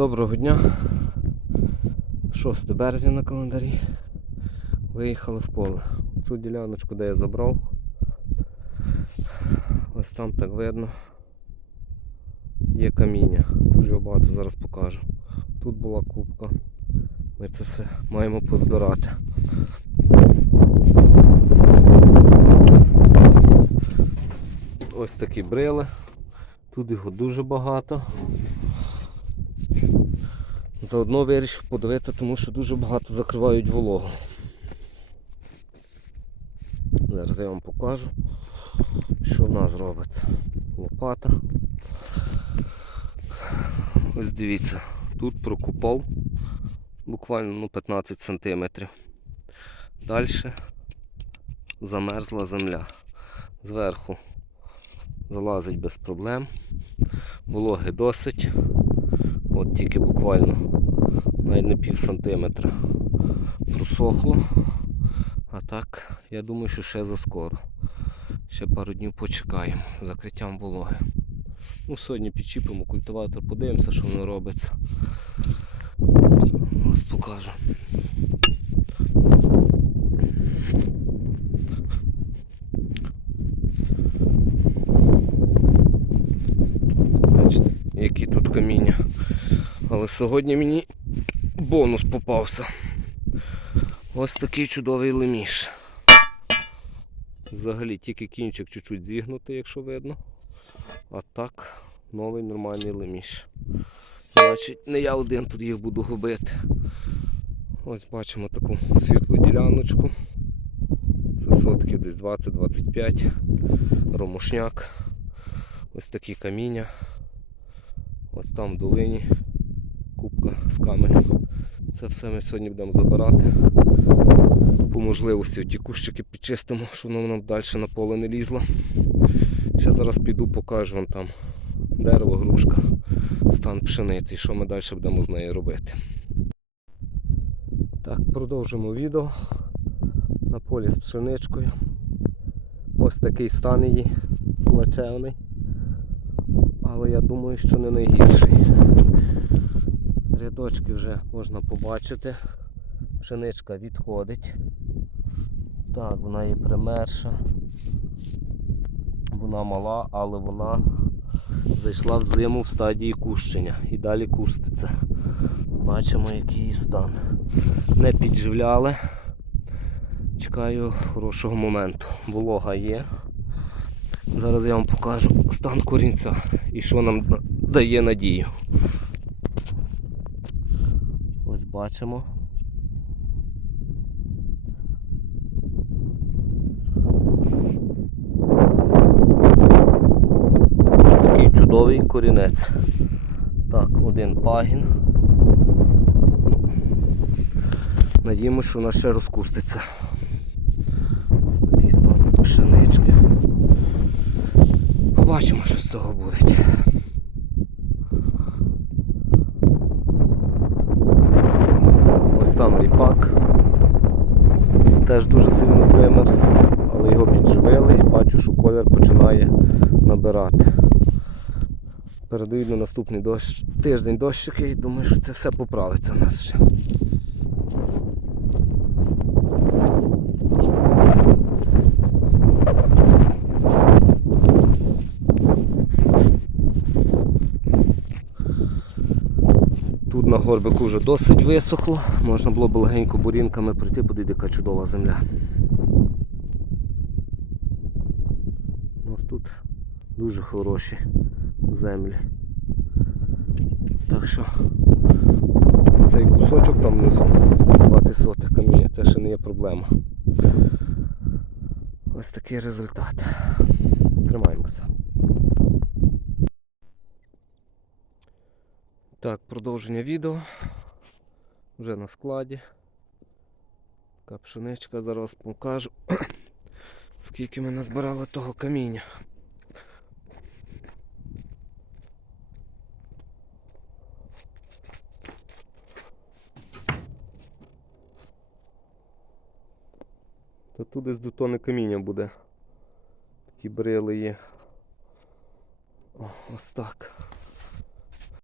Доброго дня. 6 березня на календарі. Виїхали в поле. Цю діляночку, де я забрав. Ось там так видно. Є каміння. Дуже багато зараз покажу. Тут була кубка. Ми це все маємо позбирати. Ось такі брили. Тут його дуже багато. Заодно вирішив подивитися, тому що дуже багато закривають вологу. Зараз я вам покажу, що в нас робиться. Лопата. Ось дивіться, тут прокупав буквально ну, 15 см. Далі замерзла земля. Зверху залазить без проблем. Вологи досить. От тільки буквально навіть не пів сантиметра просохло. А так, я думаю, що ще заскоро. Ще пару днів почекаємо з закриттям вологи. Ну, сьогодні підчіпимо культиватор, подивимося, що воно робиться. Ось покажу. Бачите, які тут каміння. Але сьогодні мені бонус попався. Ось такий чудовий леміш. Взагалі тільки кінчик чуть-чуть зігнутий, якщо видно. А так, новий нормальний леміш. Значить, не я один тут їх буду губити. Ось бачимо таку світлу діляночку. Це сотків десь 20-25. Ромушняк. Ось такі каміння. Ось там в долині кубка з каменем. Це все ми сьогодні будемо забирати. По можливості ті кущики підчистимо, щоб воно нам далі на поле не лізло. Ще зараз піду покажу вам там дерево, грушка, стан пшениці, що ми далі будемо з нею робити. Так, продовжимо відео на полі з пшеничкою. Ось такий стан її плачевний. Але я думаю, що не найгірший. Рядочки вже можна побачити. Пшеничка відходить. Так, вона є примерша. Вона мала, але вона зайшла в зиму в стадії кущення і далі куститься. Бачимо, який її стан. Не підживляли. Чекаю хорошого моменту. Волога є. Зараз я вам покажу стан корінця і що нам дає надію. Бачимо. Ось такий чудовий корінець. Так, один пагін. Ну, Надіємося, що вона ще розкуститься. Ось такий стан пшенички. Побачимо, що з цього буде. Ось там ріпак. Теж дуже сильно вимерз, але його підживили і бачу, що колір починає набирати. Передають на наступний дощ, тиждень дощики і думаю, що це все поправиться в нас ще. На горбику вже досить висохло, можна було б легенько бурінками пройти, подивіться, яка чудова земля. Ось тут дуже хороші землі. Так що цей кусочок там внизу 20 сотих каміння, це ще не є проблема. Ось такий результат. Тримаємося. Так, продовження відео. Вже на складі. Така пшеничка, зараз покажу, скільки ми назбирали того каміння. То тут десь до тони каміння буде. Такі брили є. О, ось так.